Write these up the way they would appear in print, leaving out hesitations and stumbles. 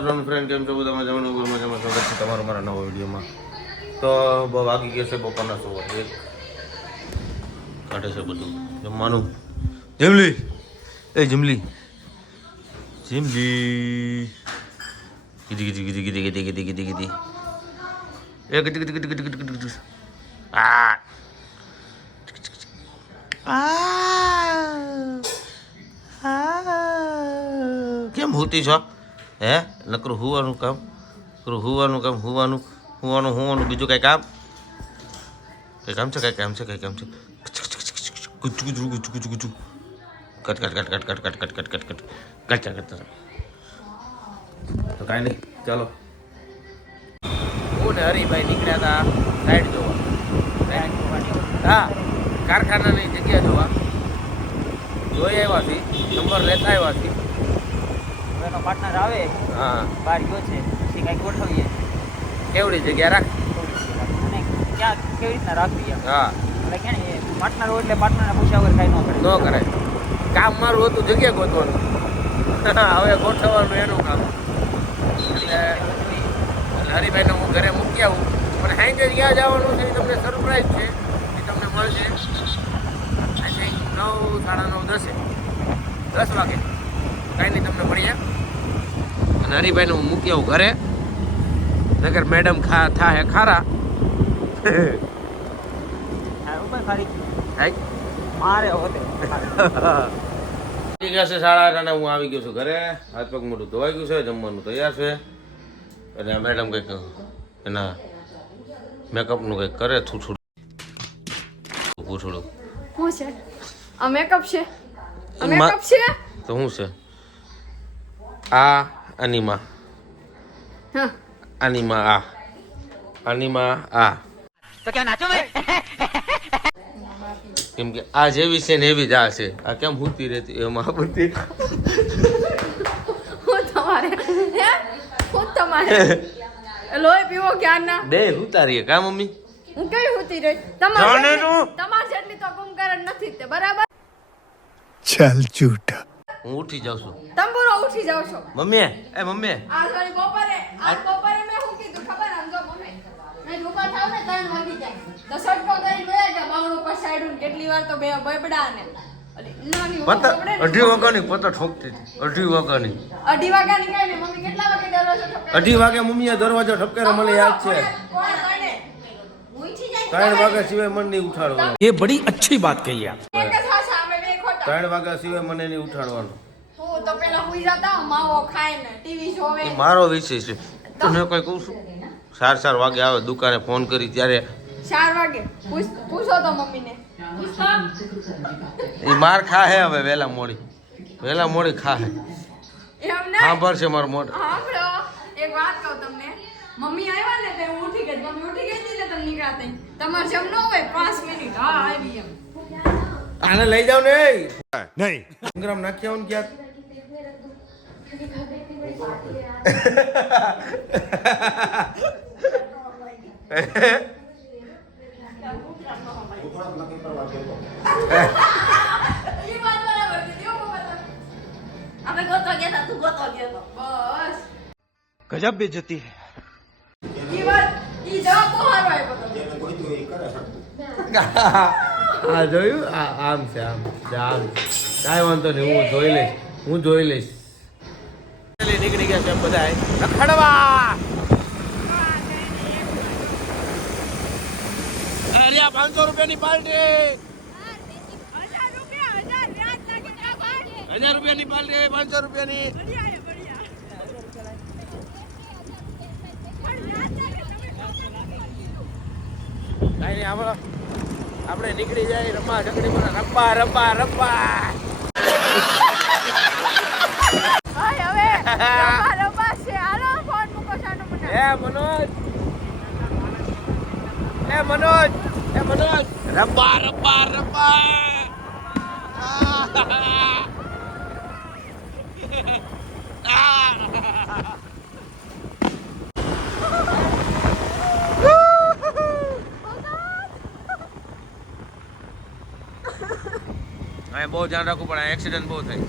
Afternoon friend केम छो બધા મજામાં મજામાં સ્વાગત છે તમારું મારા નવા વિડીયોમાં. તો વાગી ગયો છે બપોરના 1:15 કાઢે છે બધું જમવાનું. જીમલી એ જીમલી જીમલી ગીધી ગીધી ગીધી ગીધી ગીધી ગીધી ગીધી ગીધી એ ગીધી ગીધી ગીધી ગીધી ગીધી આ કેમ હોતી છો હે નકરું હુવાનું કામ હુવાનું બીજું કઈ કામ છે કઈ કામ છે ગુચુ ગુચુ ગુચુ ગુચુ ગુચુ કટ કટ કટ કટ કટ કટ કટ કટ કટ કટ કટ તો કાંઈ નહીં ચાલો. હું ને હરીભાઈ નીકળ્યા હતા સાઈડ જોવા. હા, કારખાનાની જગ્યા જોવા જોઈ આવ્યા છીએ, નંબર લેતા આવ્યા છીએ. એનો પાર્ટનર આવે હા બહાર ગયો છે પછી કંઈક ગોઠવીએ કેવડી જગ્યા રાખ અને ક્યાં કેવી રીતના રાખવી એમ. હા એટલે કે ને પાર્ટનર હોય એટલે પાર્ટનરને પૂછ્યા વગર કાંઈ ન કરે. ન કરાય. કામ મારું હતું જગ્યા ગોતવાનું, હવે ગોઠવવાનું એનું કામ. એટલે હરિભાઈને હું ઘરે મૂકી આવું, પણ હાઈ ક્યાં જવાનું છે એ તમને સરપ્રાઈઝ છે, એ તમને મળશે આજે 9, 9:30, 10 વાગે કાંઈ નહીં તમને મળીએ. અને હરિભાઈને હું મૂકી આવું ઘરે, નગર મેડમ થાય ખારા ઉપર ખાલી હાઈ મારે હોતે ઠીક છે. 8:30 હું આવી ગયો છું ઘરે. હાથ પગ મોઢું ધોવાઈ ગયું છે, જમવાનું તૈયાર છે. અને મેડમ કંઈક એના મેકઅપનું કંઈક કરે થોડું પૂછડું. શું છે આ મેકઅપ છે? આ મેકઅપ છે તો શું છે આ આનીમાં હા આનીમાં આનીમાં તો ક્યાં નાચો ભાઈ. કેમ કે આ જેવી છે ને એવી જ આ છે. આ કેમ હુતી રહેતી એમાં બધી હું તમારે લોહી પીવો ક્યાં ના બે ઉતારીએ કા મમ્મી. હું કઈ હોતી રહી જાણે તું. તમાર જેટલી તો કુંભકરણ નથી તે બરાબર. चल झूठा હું ઉઠી જાઉં છું તંબુરો ઉઠી જાવ છો મમ્મી. મમ્મી આ ઘણી બપોરે મેં શું કીધું ખબર આમ જો મમ્મી મેં ઉભા થાવ ને 3 વાગી જાય તો સટકો કરી ગયા કે બાવણું પછાડ્યું કેટલી વાર તો બે બબડા ને અલી નાની પતા 2:30 વાગ્યાની પતા ઠોકતી હતી. 2:30 વાગ્યાની 2:30 વાગ્યાની કઈ ને મમ્મી કેટલા વાગે દરવાજો ઠપકે? 2:30 વાગે મમ્મીએ દરવાજો ઠપકેરો મને યાદ છે. કોણ કોને ઉઠી જાય 3 વાગ્યા સિવાય મને નહીં ઉઠાડવાનું. ये બડી अच्छी बात कही आप. એક જ હાસા અમે બે ખોટા 3 વાગ્યા સિવાય મને નહીં ઉઠાડવાનું. હું તો પેલા હુઈ જતા માવો ખાય ને ટીવી જોવે એ મારો વિષય છે. તને કઈ કહું છું 4 વાગે આવે દુકાને ફોન કરી ત્યારે 4 વાગે પૂછો તો મમ્મીને એ માર ખા હે. હવે વહેલા મોડી ખા હે. એમ ના સાંભળશે મારું મોઢું. હાંભળો એક વાત કહું તમને મમ્મી આવ્યા ને તે હું ઉઠી ગઈ મમ્મી ઉઠી ગઈ હતી ને તમે નીકળ્યા તઈ તમારે જેમ ન હોય 5 મિનિટ હા આવી એમ આને લઈ જાવ ને. नहीं સંગ્રામ નાખી આવું ને ક્યાંક. ઈ વાત બરાબર કીધી હો બાબા. આપણે ગોતવા ગયા તા તું ગોતવા ગયો તો બસ गजब बेइज्जती है. ઈ વાત ઈ જવાબ તો હારો આવ્યો તો આ જોયું આમ છે આમ કાંઈ વાંધો નહીં. હું જોઈ લઈશ. નીકળી ગયા છે બધા રખડવા. અરે 500 રૂપિયાની પાર્ટી. 1000 રૂપિયાની પાર્ટી. 500 રૂપિયાની. કાંઈ નહીં આપણે નીકળી જાય રમવા ચકડી પર રબ્બા. હાય હવે રબા છે હાલો ફોન મૂકો સાનો મને મનોજ રબ્બા. બહુ ધ્યાન રાખવું પડે, એક્સિડન્ટ બહુ થાય.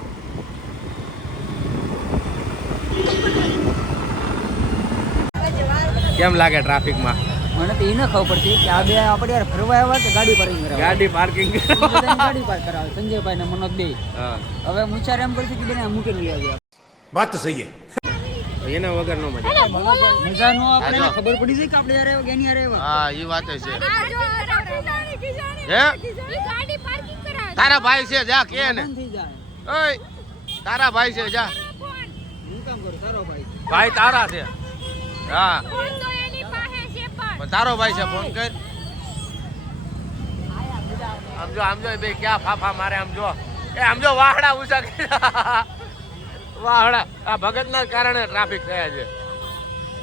કેમ લાગે ટ્રાફિકમાં? મને તો એને ખબર પડતી કે આ બે આપણે યાર ફરવા આવ્યા કે ગાડી પાર્કિંગ કરાવે. ગાડી પાર્કિંગ ગાડી પાર્ક કરાવે સંજયભાઈ ને મનોજ બે. હવે મુચાર એમ કરશે કે બેને મૂકી લઈ આવ્યા. बात तो सही है. એના વગર નો મજા. મજા નો આપણે ખબર પડી જાય કે આપણે યાર આવ્યા કે એની યાર આવ્યા. હા એ વાત છે. આ જો હે? ગાડી પાર્કિંગ કરાવે. તારા ભાઈ છે જા કે ને. થઈ જાય. ઓય તારા ભાઈ છે જા. હું કામ કરું તારો ભાઈ. ભાઈ તારા છે. હા ફોન તો એની પાસે છે પણ તારો ભાઈ છે ફોન કર. આમ જો બે ક્યાં ફાફા મારે આમ જો. આમ જો વાહડા ઊંચા કર્યા. વાહડા આ ભગતના કારણે ટ્રાફિક થયા છે.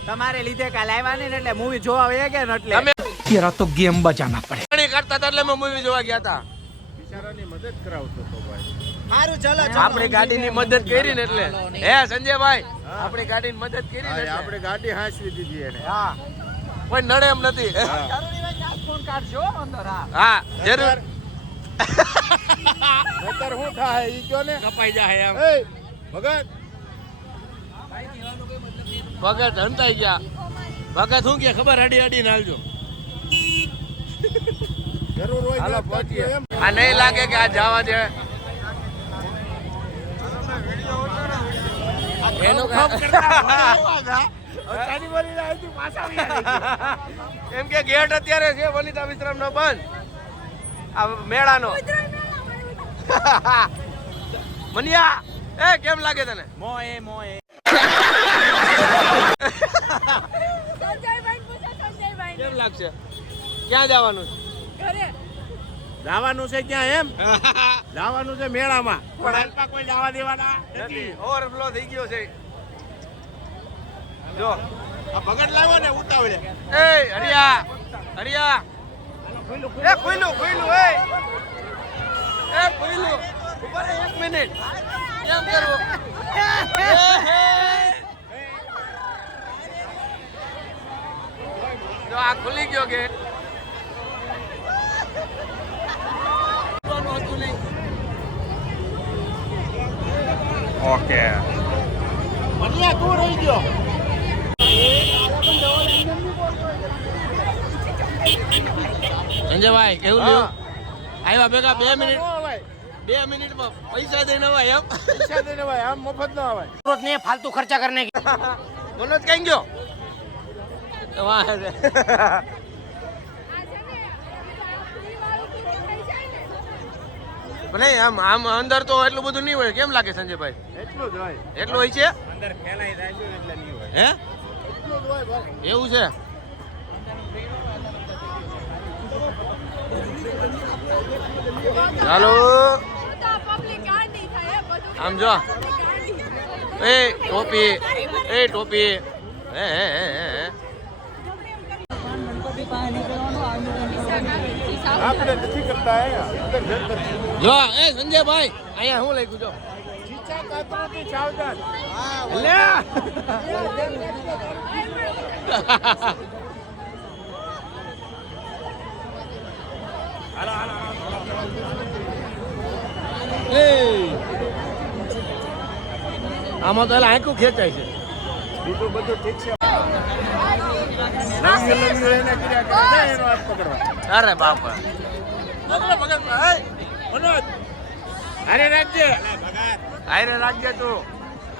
તમારે લીધે કાલ આવ્યા ને એટલે મૂવી જોવા આવ્યા કે ને એટલે અમે तेरा तो गेम बचाना पड़े. કરતા હતા એટલે મેં મૂવી જોવા ગયા હતા. બિચારાની મદદ કરાવતો તો ભાઈ. સારું ચલો આપણી ગાડીની મદદ કરી ને એટલે હે સંજયભાઈ આપણી ગાડીની મદદ કરી ને એટલે. આપણે ગાડી હાંસવી દીધી એને. હા કોઈ નડે એમ નથી. ફોન કાઢજો અંદર હા જરૂર નહીતર શું થાય ઈ કયો ને. કપાઈ જાય એમ. એ ભગત ભગત હંતાઈ ગયા. ભગત શું કે ખબર અડી અડીને હાલજો. જરૂર હોય હાલો તો પહોંચીએ. એમ. આ નહીં લાગે કે આ જવા દે. એનું કામ એમ કે ગેટ અત્યારે છે વનિતા વિશ્રામ નો બંધ આ મેળાનો. મનિયા એ કેમ લાગે તને? મોએ સંજયભાઈ પૂછો સંજયભાઈ કેમ લાગશે? ક્યાં જવાનું છે? ઘરે જવાનું છે ક્યાં એમ? જવાનું છે મેળામાં. પણ હાલમાં કોઈ જવા દેવાના નથી. ઓવરફ્લો થઈ ગયો છે. જો આ ભગત લાવો ને ઉતાવળે. એ હરિયા હરિયા એ ખુલ્લું એ ખુલ્લું ઉપર 1 મિનિટ કેમ કરવું? જો આ ખુલી ગયો ગેટ. ઓકે મનિયા તું રહી ગયો. સંજયભાઈ કેવું લ્યો? આવ્યા ભેગા 2 મિનિટ. ન અવાય. 2 મિનિટમાં પૈસા દઈને અવાય એમ. પૈસા દઈને અવાય. આમ મફત ન અવાય. ને ફાલતુ ખર્ચા કરને મનોજ કઈ ગયો? વાહ છે. આ છે ને વાળું ટિકિટ થઈ જાય ને નહીં આમ અંદર તો એટલું બધું નહીં હોય. કેમ લાગે સંજયભાઈ? એટલું જ હોય. એટલું હોય છે? અંદર ખેલાઈ જાય છે એટલે નહીં હોય. હે એટલું જ હોય ભાઈ. એવું છે? ચાલો તો પબ્લિક ગાંડી થાય બધું આમ જો. એ ટોપી હે હે હે હે. આપણે નથી કરતા અંદર જંતર. જો એ સંજયભાઈ અહીંયા શું લખ્યું જો? ચીચા કાતરોથી સાવધાન. લે એ આમાં તો આંખું ખેંચાય છે. બીજું બધું ઠીક છે. લંગી એને કર્યા કરે. જાય એનો હાથ પકડવા. અરે બાપા મનોજ અરે રાખજે. આયરે રાખજે તું.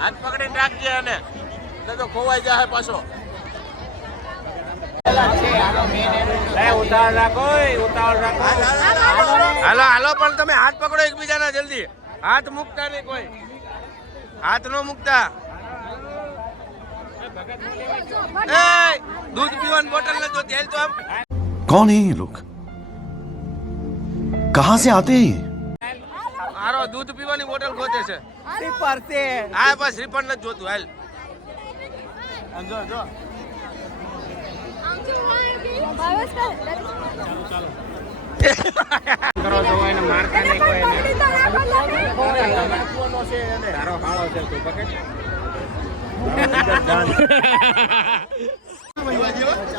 હાથ પકડીને રાખજે અને તો ખોવાઈ જાય પાછો. ઉતાવળ રાખો હાલો હાલો પણ તમે હાથ પકડો એકબીજાના જલ્દી. હાથ મૂકતા નહીં કોઈ. હાથ નો મૂકતા. એ દૂધ પીવાની બોટલ ને જો તેલ તો આમ. कौन है ये लोग? कहाँ से आते हैं ये? મારો દૂધ પીવાની બોટલ ગોતે છે. પરસે હા બસ શ્રીફળ નથી જોતું. હાલ જો જો આમ જો ભાવેશ કર કરો તો એને મારતા નહીં કોઈ એને. પકડી તો રાખો તમે. નાખવાનો છે એને. તારો હાળો છે તું પકડ.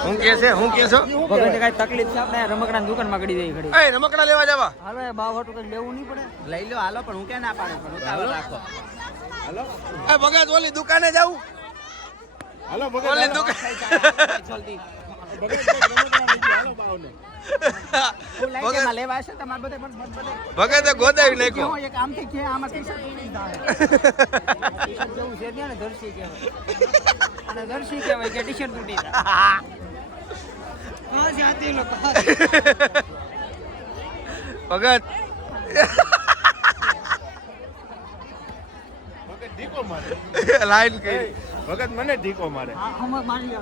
હું કે છે વગર કઈ તકલીફ છે આપણે રમકડા દુકાનમાં ગડી દઈ ઘડી એ રમકડા લેવા જવા. હાલો એ બાવ હોટું કઈ લેવું નહીં પડે લઈ લો હાલો પણ હું ક્યાં ના પાડું પણ ઉતાવળ રાખો એ ભગત ઓલી દુકાને જાવું. હાલો ભગત ઓલી હાલો. દુકાન જલ્દી ભગત કંઈક રમકડા લઈ ગયો. હાલો બાવને. ફૂલ લાઈ કે માં લેવા છે તમારે બધે બધે ભગતે ગોદાવી નાખ્યો એક આમથી છે આમાંથી ટી-શર્ટ જેવું છે ત્યાં ને દર્શી કહેવાય અને દર્શી કહેવાય કે ટી-શર્ટ તૂટી જાય હા જાતી લોકો ભગત ભગત ઢીકો મારે. લાઈન કરી ભગત મને ઢીકો મારે. હમ મારી લો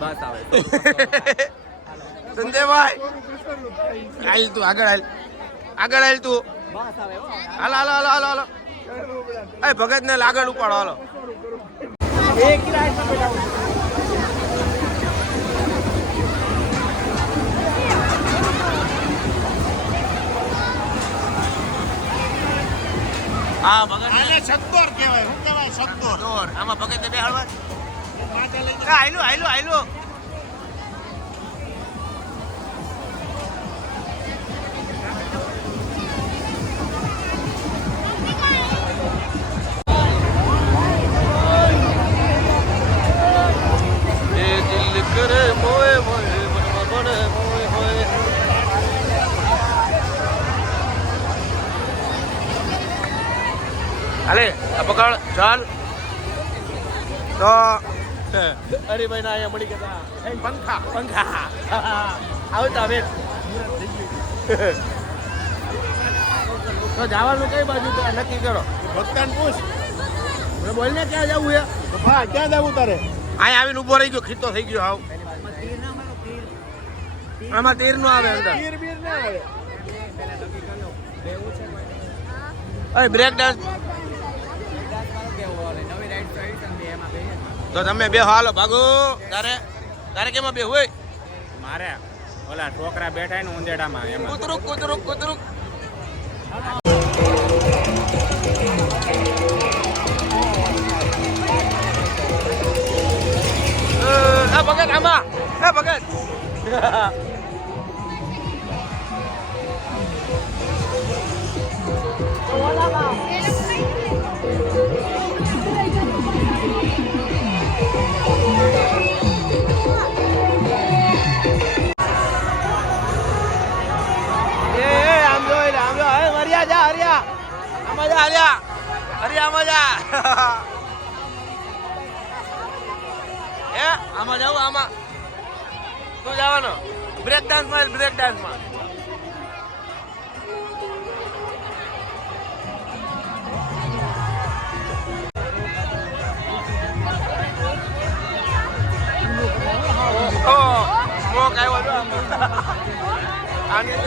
બસ આવે સંજયભાઈ હાલ તું આગળ હાલ તું બસ આવે હો હાલો એ ભગત ને આગળ ઉપાડો હાલો એક કિરાય બેઠા હા ભગત આને સત્તોર કહેવાય. શું કહેવાય? સત્તોર. દોર આમાં ભગત ને બેહાડવા માટે લઈ જાઓ. હાયલો એ દિલ કરે મોએ મોએ મને મોએ મોએ હાલે આ પકડ ચાલ તો હરિભાઈ ના અહીંયા મળી ગયા. પંખા આવતા હવે તો જવાનું કઈ બાજુ તો નક્કી કરો ભક્તાને પૂછ. બોલ ને ક્યાં જવું છે તો ભા ક્યાં જવું તારે? અહીંયા આવીને ઉભો રહી ગયો ખીતો થઈ ગયો હાવ આમાં તીર નો આવે અંદર પીર બીર ના આવે. અરે બ્રેક ડાન્સ નવી રાઈડ તો આવી છે ને એમાં બે તો તમે બે હાલો ભાગો તારે કેમાં બે હોય મારે ઓલા છોકરા બેઠા ને ઉંદેડામાં એમાં. કૂતરું ભગત આમાં ભગત આમ જો હરિયા જા હરિયા આમાં જા હરિયામાં જા આમાં જાવ આમાં તું જવાનો બ્રેક ડાન્સમાં સ્મોક આવ્યો જો આની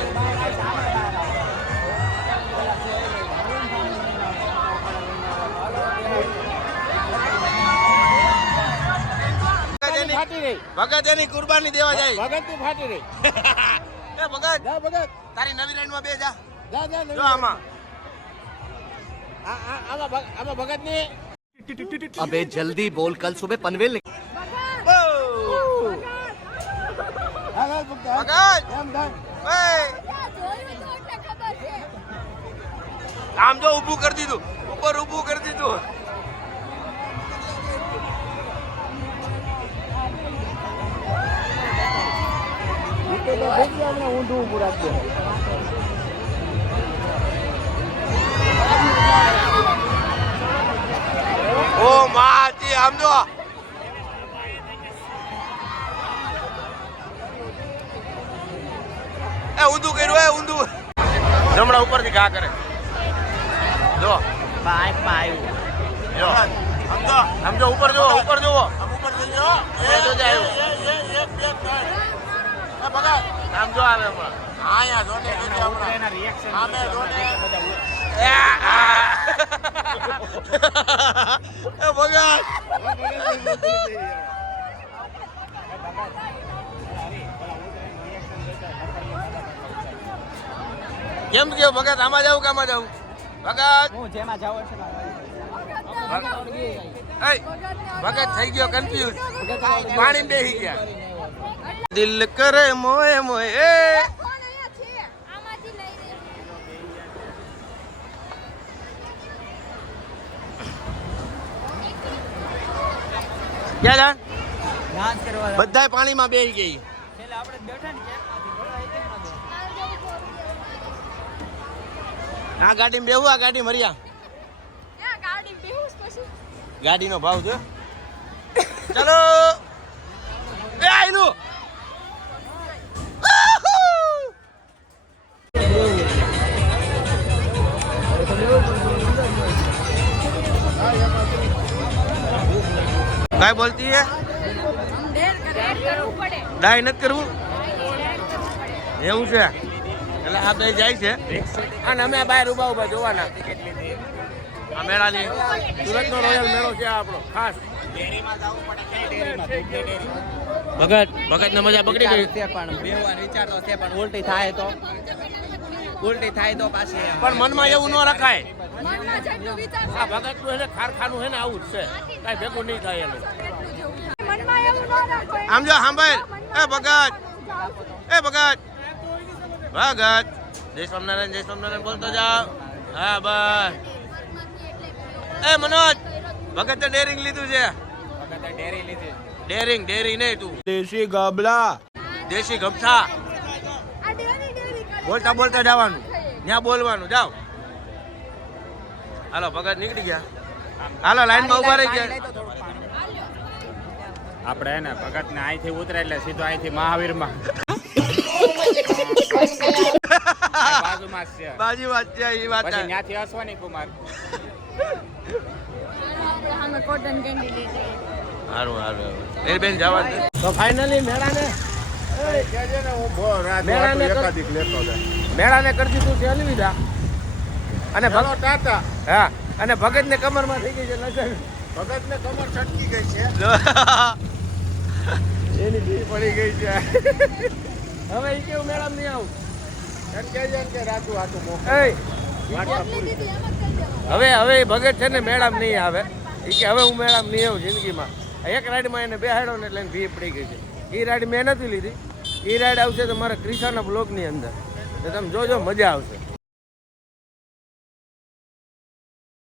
ફાટી રહી. ભગત એની કુરબાની દેવા જાય ભગત ની ફાટી રહી. એ ભગત જા ભગત. તારી નવી રાઈડ માં બે જા જા જો આમાં આમાં ભગત ની. अबे जल्दी बोल कल सुबह पनवेल ભગત એમ થાય. આમ જો ઊભું કરી દીધું ઉપર ઊભું કરી દીધું ઊંધું ઊભું રાખજો. ઓ માજી આમ જો ઊંધું કર્યું ઊંધું જમણા ઉપરથી ઘા કરે જો જો આમ જો ઉપર જુઓ ઉપર જુઓ તો જાય આમ જો આવે હમણાં આયા જોને એના રિએક્શન આમે જોને ભગત કેમ કે ભગત આમાં જાવ કે આમાં જાવ ભગત હું જેમાં જાવ છે ભગત થઈ ગયો કન્ફ્યુઝ પાણી બેસી ગયા દિલ કરે મોએ મોએ ફોન અહીંયા છે આમાંથી લઈ લે ક્યાં જા ડાન્સ કરવા બધાય પાણીમાં બેસી ગઈ. એટલે આપણે બેઠા ને કેમ આ ગાડીમાં બેહું, આ ગાડી મર્યા ક્યાં ગાડી બેહુસ પછી ગાડીનો ભાવ છે. ચલો એ આયલું काय बोलती है ડેર કરવું પડે ડાય નથી કરવું એવું છે. એટલે આ બે જાય છે અને અમે બહાર ઉભા ઉભા જોવાના. આ મેળાની સુરતનો રોયલ મેળો છે આપણો ખાસ. ભગત ને મજા પકડી ગઈ પણ બેહવાનો વિચાર તો છે પણ ઉલટી થાય તો પાછી પણ મનમાં એવું ન રખાય. મનમાં જેટલું વિચાર આ ભગત નું એને ખારખાનું છે ને આવું જ છે, કઈ ભેગું નહીં થાય એનું. મનમાં એવું ન રાખો આમ જો સાંભળ એ ભગત ભગત જય સ્વામિનારાયણ બોલતો જાઓ. હા બસ. એ મનોજ ભગતે ડેરિંગ લીધું છે. ડેરિંગ નહીં તું દેશી ગબલા દેશી ગમછા આ ડેરી કરે બોલતા બોલતા જવાનું, ત્યાં બોલવાનું. જાઓ હાલો ભગત નીકળી ગયા. હાલો લાઈનમાં ઉભા રહી ગયા. આપણે એને ભગત ને અહીંથી ઉતરે એટલે સીધો અહીંથી મહાવીરમાં બાજુમાં જ છે. બાજી વાત છે એ વાત પછી છે. ત્યાંથી અશ્વની કુમાર અમે કોટન કેન્ડી લીધી સારું એ બેન જવા દે. તો ફાઇનલી મેળાને મેળાને કરી દીધું છે અલવિદા. અને ટાટા હા અને ભગતને કમરમાં થઈ ગઈ છે લગન. ભગત ને કમર છટકી ગઈ છે, એની ભી પડી ગઈ છે. હવે એ કેવું મેળામાં નહીં આવું. એમ કહે છે કે રાતું હાથું મોકલ. એ વાટકા પૂરી. હવે એ ભગત છે ને મેળામાં નહીં આવે. એ કે હવે હું મેળામાં નહીં આવું જિંદગીમાં. એક રાઈડમાં એને બેહાડ્યો ને એટલે એને ભી પડી ગઈ છે. એ રાઈડ મેં નથી લીધી. એ રાઈડ આવશે તો મારા ક્રિશાના બ્લોગની અંદર તો તમે જોજો, મજા આવશે.